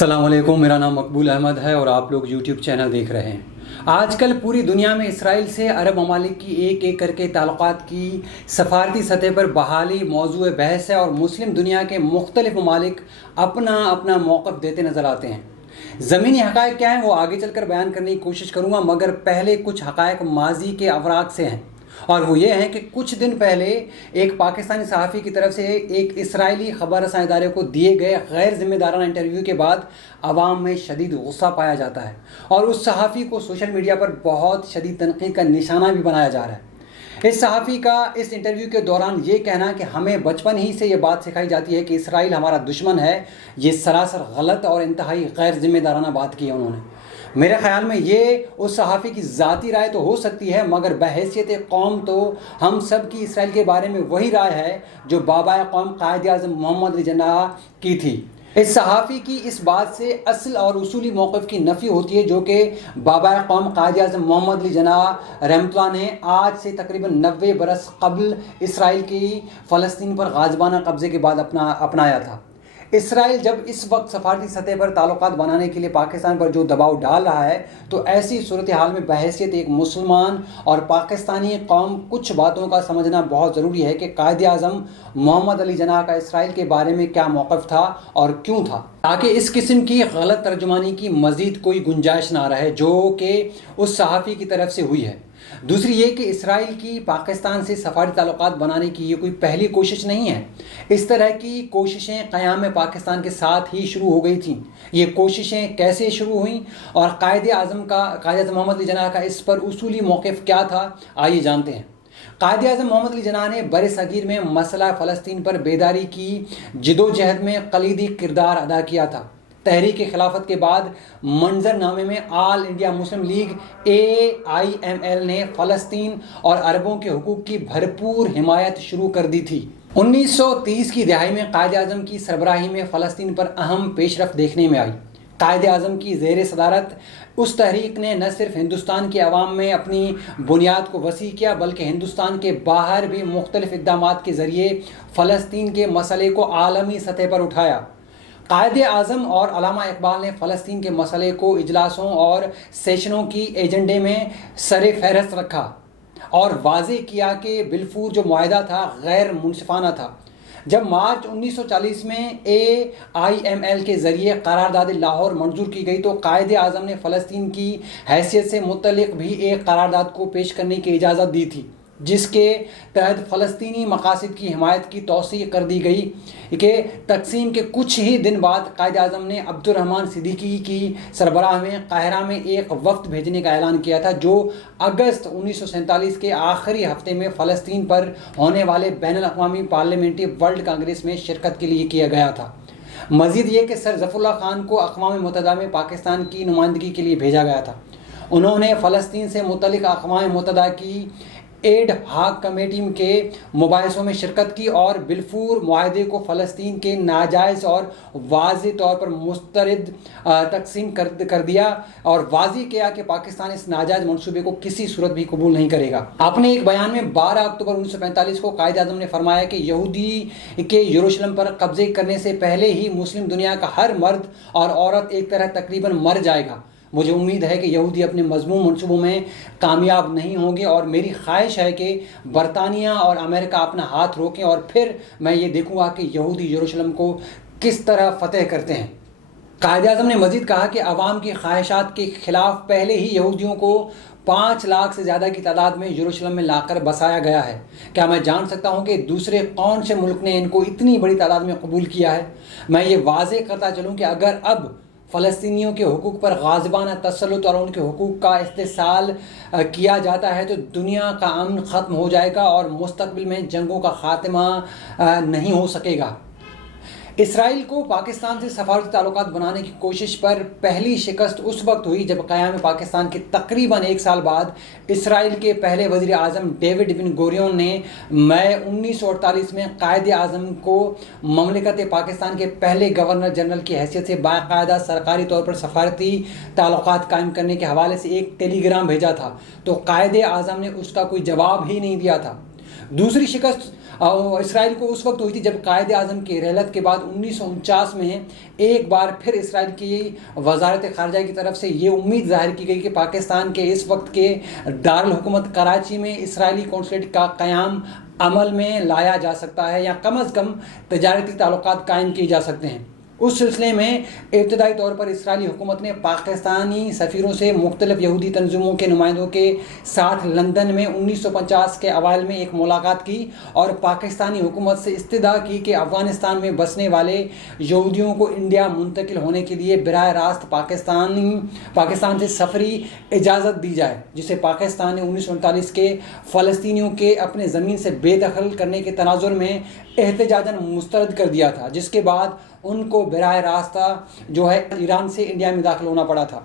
अस्सलाम वालेकुम, मेरा नाम मकबूल अहमद है और आप लोग यूट्यूब चैनल देख रहे हैं। आजकल पूरी दुनिया में इसराइल से अरब ममालिक की एक एक करके ताल्लुकात की सफारती सतह पर बहाली मौजूद बहस है और मुस्लिम दुनिया के मुख्तलिफ ममालिक अपना अपना मौक़िफ़ देते नज़र आते हैं। ज़मीनी हक़ाइक़ क्या हैं वो आगे चलकर बयान करने की कोशिश करूँगा, मगर पहले कुछ हक़ाइक़ माजी के अवराक़ से हैं और वो ये हैं कि कुछ दिन पहले एक पाकिस्तानी सहाफ़ी की तरफ से एक इसराइली ख़बर रसां इदारे को दिए गए गैर ज़िम्मेदाराना इंटरव्यू के बाद आवाम में शदीद गुस्सा पाया जाता है और उस सहाफ़ी को सोशल मीडिया पर बहुत शदीद तनक़ीद का निशाना भी बनाया जा रहा है। इस सहाफ़ी का इस इंटरव्यू के दौरान ये कहना कि हमें बचपन ही से ये बात सिखाई जाती है कि इसराइल हमारा दुश्मन है, ये सरासर गलत और इंतहाई गैर ज़िम्मेदाराना बात की है उन्होंने। मेरे ख़्याल में ये उस सहाफ़ी की ज़ाती राय तो हो सकती है, मगर बहैसियत कौम तो हम सब की इसराइल के बारे में वही राय है जो बाबाए कौम कायद-ए-आज़म मोहम्मद अली जिन्नाह की थी। इस सहाफ़ी की इस बात से असल और उसूली मौक़िफ़ की नफ़ी होती है जो कि बाबाए कौम कायद-ए-आज़म मोहम्मद अली जिन्नाह रहमतुल्लाह ने आज से तकरीबन 90 बरस कबल इसराइल की फ़लस्तीन पर गाज़िबाना कब्ज़े के बाद अपनाया था। इसराइल जब इस वक्त सफारती सतह पर ताल्लुकात बनाने के लिए पाकिस्तान पर जो दबाव डाल रहा है, तो ऐसी सूरत हाल में बहैसियत एक मुसलमान और पाकिस्तानी कौम कुछ बातों का समझना बहुत ज़रूरी है कि कायद-ए-आज़म मोहम्मद अली जिन्नाह का इसराइल के बारे में क्या मौक़िफ़ था और क्यों था, ताकि इस किस्म की गलत तर्जुमानी की मज़ीद कोई गुंजाइश ना रहे जो कि उस सहाफ़ी की तरफ से हुई है। दूसरी ये कि इसराइल की पाकिस्तान से सफारती ताल्लुकात बनाने की ये कोई पहली कोशिश नहीं है। इस तरह की कोशिशें क़याम पाकिस्तान के साथ ही शुरू हो गई थीं। ये कोशिशें कैसे शुरू हुईं और कायद-ए-आज़म मोहम्मद अली जिन्नाह का इस पर उसूली मौक़िफ़ क्या था, आइए जानते हैं। कायद-ए-आज़म मोहम्मद अली जिन्नाह ने बरे-सग़ीर में मसला फ़लस्तीन पर बेदारी की जिदोजहद में कलीदी किरदार अदा किया था। तहरीक खिलाफत के बाद मंजरनामे में all India Muslim league AIML ने फ़लस्तीन और अरबों के हुकूक़ की भरपूर हिमायत शुरू कर दी थी। 1930 की दहाई में कायद-ए-आज़म की सरबराही में फ़लस्तीन पर अहम पेशरफ़ देखने में आई। कायद-ए-आज़म की ज़ेर सदारत उस तहरीक ने न सिर्फ हिंदुस्तान के अवाम में अपनी बुनियाद को वसी किया, बल्कि हिंदुस्तान के बाहर भी मुख्तलिफ़ इक़दामात के ज़रिए फ़लस्तीन के मसले को आलमी सतह पर उठाया। कायद-ए-आज़म और अल्लामा इकबाल ने फ़लस्तीन के मसले को इजलासों और सेशनों की एजेंडे में सरे फहरस्त रखा और वाज़े किया कि बिलफूर जो मुआहदा था गैर मुनसिफाना था। जब मार्च 1940 में AIML के ज़रिए करारदाद लाहौर मंजूर की गई तो कायद-ए-आज़म ने फ़लस्तीन की हैसियत से मुतल्लिक़ भी एक करारदाद को पेश करने की इजाज़त दी थी, जिसके तहत फ़लस्तीनी मकासद की हिमायत की तौसीक़ कर दी गई कि तकसीम के कुछ ही दिन बाद कायद-ए-आज़म ने अब्दुर्रहमान सिद्दीकी की सरबराह में काहिरा में एक वफ़द भेजने का ऐलान किया था, जो अगस्त 1947 के आखिरी हफ्ते में फ़लस्तीन पर होने वाले बैनुल-अक़वामी पार्लियामेंट्री वर्ल्ड कांग्रेस में शिरकत के लिए किया गया था। मज़ीद ये कि सर ज़फ़रुल्लाह ख़ान को अक़वाम मुत्तहिदा में पाकिस्तान की नुमाइंदगी के लिए भेजा गया था। उन्होंने फ़लस्तीन से मुतल्लिक़ अक़वाम मुत्तहिदा की एड हाक कमेटी के मुबाहिसों में शिरकत की और बिलफूर मुआहदे को फ़लस्तीन के नाजायज़ और वाज़ेह तौर पर मुस्तरद तकसीम कर दिया और वाज़ेह किया कि पाकिस्तान इस नाजायज़ मनसूबे को किसी सूरत भी कबूल नहीं करेगा। अपने एक बयान में 12 अक्टूबर 1945 को कायद-ए-आज़म ने फरमाया कि यहूदी के यरूशलेम पर कब्ज़े करने से पहले ही मुस्लिम दुनिया का हर मर्द और औरत एक तरह तकरीबन मर जाएगा। मुझे उम्मीद है कि यहूदी अपने मज़मूम मनसूबों में कामयाब नहीं होंगे और मेरी ख्वाहिश है कि बरतानिया और अमेरिका अपना हाथ रोकें और फिर मैं ये देखूँगा कि यहूदी यरूशलेम को किस तरह फ़तह करते हैं। कायद-ए-आज़म ने मज़ीद कहा कि अवाम की ख्वाहिशात के ख़िलाफ़ पहले ही यहूदियों को 5 लाख से ज़्यादा की तादाद में यरूशलेम में लाकर बसाया गया है। क्या मैं जान सकता हूँ कि दूसरे कौन से मुल्क ने इनको इतनी बड़ी तादाद में कबूल किया है? मैं ये वाज़े करता चलूँ कि अगर अब फ़लस्तीनियों के हुकूक़ पर गाज़िबाना तसल्लुत और उनके हुकूक़ का इस्तेसाल किया जाता है तो दुनिया का अमन ख़त्म हो जाएगा और मुस्तक़बिल में जंगों का ख़ात्मा नहीं हो सकेगा। इसराइल को पाकिस्तान से सफारती ताल्लुकात बनाने की कोशिश पर पहली शिकस्त उस वक्त हुई जब क़याम पाकिस्तान के तकरीबन 1 साल बाद इसराइल के पहले वज़ीर आज़म डेविड बिन गुरियन ने मई 1948 में कायद-ए-आज़म को ममलिकत पाकिस्तान के पहले गवर्नर जनरल की हैसियत से बाकायदा सरकारी तौर पर सफारती ताल्लुकात कायम करने के हवाले से एक टेलीग्राम भेजा था, तो कायद-ए-आज़म ने उसका कोई जवाब ही नहीं दिया था। دوسری شکست اسرائیل کو اس وقت ہوئی تھی جب قائد اعظم کی رحلت کے بعد 1949 میں ایک بار پھر اسرائیل کی وزارت خارجہ کی طرف سے یہ امید ظاہر کی گئی کہ پاکستان کے اس وقت کے دارالحکومت کراچی میں اسرائیلی قونصلیٹ کا قیام عمل میں لایا جا سکتا ہے یا کم از کم تجارتی تعلقات قائم کیے جا سکتے ہیں۔ اس سلسلے میں ابتدائی طور پر اسرائیلی حکومت نے پاکستانی سفیروں سے مختلف یہودی تنظیموں کے نمائندوں کے ساتھ لندن میں 1950 کے اوائل میں ایک ملاقات کی اور پاکستانی حکومت سے استدعا کی کہ افغانستان میں بسنے والے یہودیوں کو انڈیا منتقل ہونے کے لیے براہ راست پاکستان سے سفری اجازت دی جائے، جسے پاکستان نے 1949 کے فلسطینیوں کے اپنے زمین سے بے دخل کرنے کے تناظر میں احتجاجاً مسترد کر دیا تھا، جس کے بعد ان کو براہ راست ایران سے انڈیا میں داخل ہونا پڑا تھا۔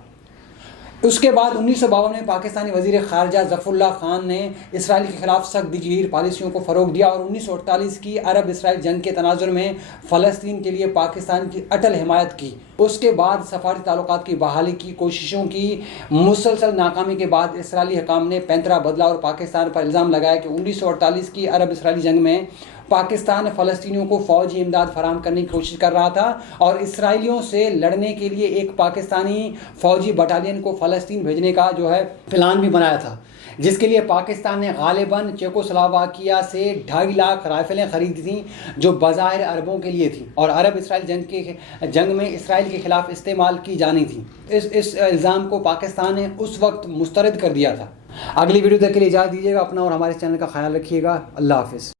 اس کے بعد 1952 میں پاکستانی وزیر خارجہ ظفر اللہ خان نے اسرائیل کے خلاف سخت دیگر پالیسیوں کو فروغ دیا اور 1948 کی عرب اسرائیل جنگ کے تناظر میں فلسطین کے لیے پاکستان کی اٹل حمایت کی۔ اس کے بعد سفارتی تعلقات کی بحالی کی کوششوں کی مسلسل ناکامی کے بعد اسرائیلی حکام نے پینترا بدلا اور پاکستان پر الزام لگایا کہ 1948 کی عرب اسرائیلی جنگ میں پاکستان فلسطینیوں کو فوجی امداد فراہم کرنے کی کوشش کر رہا تھا اور اسرائیلیوں سے لڑنے کے لیے ایک پاکستانی فوجی بٹالین کو فلسطین بھیجنے کا پلان بھی بنایا تھا، جس کے لیے پاکستان نے غالباً چیکوسلواکیہ سے 2.5 لاکھ رائفلیں خریدی تھیں جو بظاہر عربوں کے لیے تھیں اور عرب اسرائیل جنگ میں اسرائیل کے خلاف استعمال کی جانی تھیں۔ اس الزام کو پاکستان نے اس وقت مسترد کر دیا تھا۔ اگلی ویڈیو تک کے لیے اجازت دیجیے گا، اپنا اور ہمارے چینل کا خیال رکھیے گا۔ اللہ حافظ۔